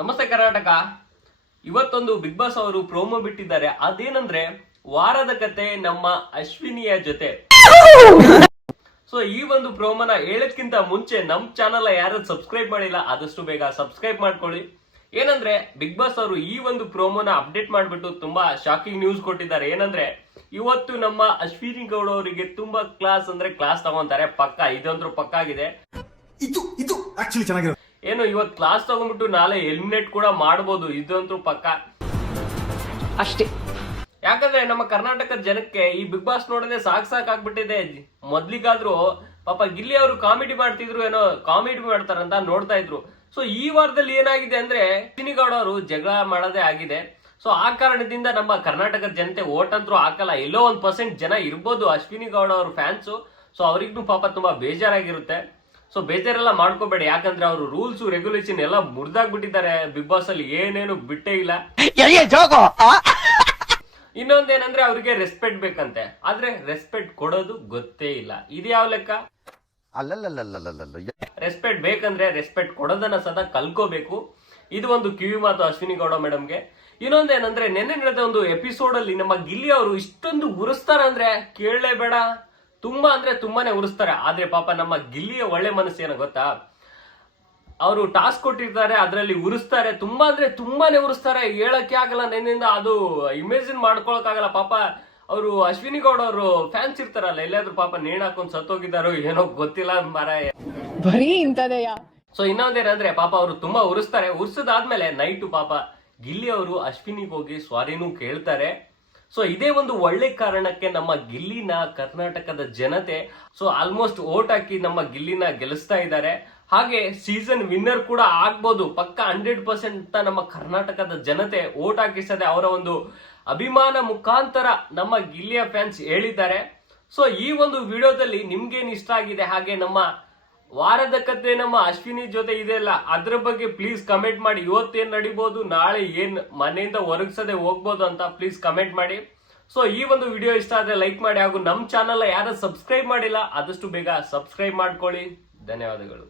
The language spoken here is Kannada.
ನಮಸ್ತೆ ಕರ್ನಾಟಕ. ಇವತ್ತೊಂದು ಬಿಗ್ ಬಾಸ್ ಅವರು ಪ್ರೋಮೋ ಬಿಟ್ಟಿದ್ದಾರೆ. ಅದೇನಂದ್ರೆ ವಾರದ ಕತೆ ನಮ್ಮ ಅಶ್ವಿನಿಯ ಜೊತೆ. ಸೊ ಈ ಒಂದು ಪ್ರೋಮೋನ ಹೇಳಕ್ಕಿಂತ ಮುಂಚೆ ನಮ್ ಚಾನಲ್ ಯಾರು ಸಬ್ಸ್ಕ್ರೈಬ್ ಮಾಡಿಲ್ಲ ಆದಷ್ಟು ಬೇಗ ಸಬ್ಸ್ಕ್ರೈಬ್ ಮಾಡ್ಕೊಳ್ಳಿ. ಏನಂದ್ರೆ ಬಿಗ್ ಬಾಸ್ ಅವರು ಈ ಒಂದು ಪ್ರೋಮೋನ ಅಪ್ಡೇಟ್ ಮಾಡ್ಬಿಟ್ಟು ತುಂಬಾ ಶಾಕಿಂಗ್ ನ್ಯೂಸ್ ಕೊಟ್ಟಿದ್ದಾರೆ. ಏನಂದ್ರೆ ಇವತ್ತು ನಮ್ಮ ಅಶ್ವಿನಿ ಗೌಡ ಅವರಿಗೆ ತುಂಬಾ ಕ್ಲಾಸ್ ಅಂದ್ರೆ ಕ್ಲಾಸ್ ತಗೊಂತಾರೆ. ಪಕ್ಕ ಇದಂದ್ರೂ ಪಕ್ಕ ಆಗಿದೆ. ಇದು ಆಕ್ಚುಲಿ ಚೆನ್ನಾಗಿರೋ ಏನು ಇವತ್ತು ಕ್ಲಾಸ್ ತಗೊಂಡ್ಬಿಟ್ಟು ನಾಳೆ ಎಲಿಮಿನೇಟ್ ಕೂಡ ಮಾಡಬಹುದು. ಇದಂತೂ ಪಕ್ಕ ಅಷ್ಟೇ. ಯಾಕಂದ್ರೆ ನಮ್ಮ ಕರ್ನಾಟಕದ ಜನಕ್ಕೆ ಈ ಬಿಗ್ ಬಾಸ್ ನೋಡದೆ ಸಾಕಾಗ್ಬಿಟ್ಟಿದೆ. ಮೊದ್ಲಿಗಾದ್ರೂ ಪಾಪ ಗಿಲ್ಲಿ ಅವರು ಕಾಮಿಡಿ ಮಾಡ್ತಿದ್ರು, ಏನೋ ಕಾಮಿಡಿ ಮಾಡ್ತಾರಂತ ನೋಡ್ತಾ ಇದ್ರು. ಸೊ ಈ ವಾರದಲ್ಲಿ ಏನಾಗಿದೆ ಅಂದ್ರೆ ಅಶ್ವಿನಿ ಗೌಡ ಅವರು ಜಗಳ ಮಾಡೋದೇ ಆಗಿದೆ. ಸೊ ಆ ಕಾರಣದಿಂದ ನಮ್ಮ ಕರ್ನಾಟಕದ ಜನತೆ ಓಟ್ ಅಂತೂ ಹಾಕಲ್ಲ. ಎಲ್ಲೋ 1% ಜನ ಇರ್ಬೋದು ಅಶ್ವಿನಿ ಗೌಡ ಅವ್ರ ಫ್ಯಾನ್ಸು. ಸೊ ಅವ್ರಿಗೂ ಪಾಪ ತುಂಬಾ ಬೇಜಾರಾಗಿರುತ್ತೆ. ಸೊ ಬೇಜಾರೆಲ್ಲ ಮಾಡ್ಕೋಬೇಡಿ, ಯಾಕಂದ್ರೆ ಅವರು ರೂಲ್ಸ್ ರೆಗ್ಯುಲೇಷನ್ ಎಲ್ಲ ಮುರಿದಾಗ್ಬಿಟ್ಟಿದ್ದಾರೆ. ಬಿಗ್ ಬಾಸ್ ಅಲ್ಲಿ ಏನೇನು ಬಿಟ್ಟೇ ಇಲ್ಲ. ಇನ್ನೊಂದೇನಂದ್ರೆ ಅವ್ರಿಗೆ ರೆಸ್ಪೆಕ್ಟ್ ಬೇಕಂತೆ, ಆದ್ರೆ ರೆಸ್ಪೆಕ್ಟ್ ಕೊಡೋದು ಗೊತ್ತೇ ಇಲ್ಲ. ಇದು ಯಾವ ಲೆಕ್ಕ? ರೆಸ್ಪೆಕ್ಟ್ ಬೇಕಂದ್ರೆ ರೆಸ್ಪೆಕ್ಟ್ ಕೊಡೋದನ್ನ ಸದಾ ಕಲ್ಕೋಬೇಕು. ಇದು ಒಂದು ಕಿವಿ ಮಾತು ಅಶ್ವಿನಿ ಗೌಡ ಮೇಡಮ್ಗೆ. ಇನ್ನೊಂದೇನಂದ್ರೆ ನೆನ್ನೆ ನಡೆದ ಒಂದು ಎಪಿಸೋಡ್ ಅಲ್ಲಿ ನಮ್ಮ ಗಿಲ್ಲಿ ಅವರು ಇಷ್ಟೊಂದು ಉರಿಸ್ತಾರೆ ಅಂದ್ರೆ ಕೇಳಲೇಬೇಡ. ತುಂಬಾ ಅಂದ್ರೆ ತುಂಬಾನೇ ಉರಿಸ್ತಾರೆ. ಆದ್ರೆ ಪಾಪ ನಮ್ಮ ಗಿಲ್ಲಿಯ ಒಳ್ಳೆ ಮನಸ್ಸು ಏನೋ ಗೊತ್ತಾ, ಅವರು ಟಾಸ್ಕ್ ಕೊಟ್ಟಿರ್ತಾರೆ, ಅದರಲ್ಲಿ ಉರಿಸ್ತಾರೆ. ತುಂಬಾ ಅಂದ್ರೆ ತುಂಬಾನೇ ಉರಿಸ್ತಾರೆ. ಹೇಳಕ್ಕೆ ಆಗಲ್ಲ. ನೆನ್ನಿಂದ ಅದು ಇಮೇಜಿನ್ ಮಾಡ್ಕೊಳಕ್ ಆಗಲ್ಲ. ಪಾಪ ಅವರು ಅಶ್ವಿನಿ ಗೌಡ ಅವರು ಫ್ಯಾನ್ಸ್ ಇರ್ತಾರಲ್ಲ, ಎಲ್ಲಾದ್ರೂ ಪಾಪ ನೇಣ್ ಹಾಕೊಂಡ್ ಸತ್ತೋಗಿದ್ದಾರೋ ಏನೋ ಗೊತ್ತಿಲ್ಲ ಮಾರಾಯ. ಬರೀ ಇಂತದೆಯ. ಸೊ ಇನ್ನೊಂದೇನಂದ್ರೆ ಪಾಪ ಅವರು ತುಂಬಾ ಉರಿಸ್ತಾರೆ. ಉರ್ಸದಾದ್ಮೇಲೆ ನೈಟು ಪಾಪ ಗಿಲ್ಲಿ ಅವರು ಅಶ್ವಿನಿಗೆ ಹೋಗಿ ಸಾರಿನೂ ಕೇಳ್ತಾರೆ. ಸೊ ಇದೇ ಒಂದು ಒಳ್ಳೆ ಕಾರಣಕ್ಕೆ ನಮ್ಮ ಗಿಲ್ಲಿನ ಕರ್ನಾಟಕದ ಜನತೆ ಸೊ ಆಲ್ಮೋಸ್ಟ್ ಓಟ್ ಹಾಕಿ ನಮ್ಮ ಗಿಲ್ಲಿನ ಗೆಲ್ಲಿಸ್ತಾ ಇದ್ದಾರೆ. ಹಾಗೆ ಸೀಸನ್ ವಿನ್ನರ್ ಕೂಡ ಆಗ್ಬೋದು ಪಕ್ಕ 100% ನಮ್ಮ ಕರ್ನಾಟಕದ ಜನತೆ ಓಟ್ ಹಾಕಿಸದೆ ಅವರ ಒಂದು ಅಭಿಮಾನ ಮುಖಾಂತರ ನಮ್ಮ ಗಿಲ್ಲಿಯ ಫ್ಯಾನ್ಸ್ ಹೇಳಿದ್ದಾರೆ. ಸೊ ಈ ಒಂದು ವಿಡಿಯೋದಲ್ಲಿ ನಿಮ್ಗೇನ್ ಇಷ್ಟ ಆಗಿದೆ, ಹಾಗೆ ನಮ್ಮ ವಾರದ ಕತೆ ನಮ್ಮ ಅಶ್ವಿನಿ ಜೊತೆ ಇದೆಯಲ್ಲ ಅದ್ರ ಬಗ್ಗೆ ಪ್ಲೀಸ್ ಕಮೆಂಟ್ ಮಾಡಿ. ಇವತ್ತೇನ್ ನಡಿಬಹುದು, ನಾಳೆ ಏನ್ ಮನೆಯಿಂದ ಹೊರಗಿಸದೆ ಹೋಗ್ಬೋದು ಅಂತ ಪ್ಲೀಸ್ ಕಮೆಂಟ್ ಮಾಡಿ. ಸೊ ಈ ಒಂದು ವಿಡಿಯೋ ಇಷ್ಟ ಆದ್ರೆ ಲೈಕ್ ಮಾಡಿ, ಹಾಗೂ ನಮ್ಮ ಚಾನಲ್ ಯಾರು ಸಬ್ಸ್ಕ್ರೈಬ್ ಮಾಡಿಲ್ಲ ಆದಷ್ಟು ಬೇಗ ಸಬ್ಸ್ಕ್ರೈಬ್ ಮಾಡ್ಕೊಳ್ಳಿ. ಧನ್ಯವಾದಗಳು.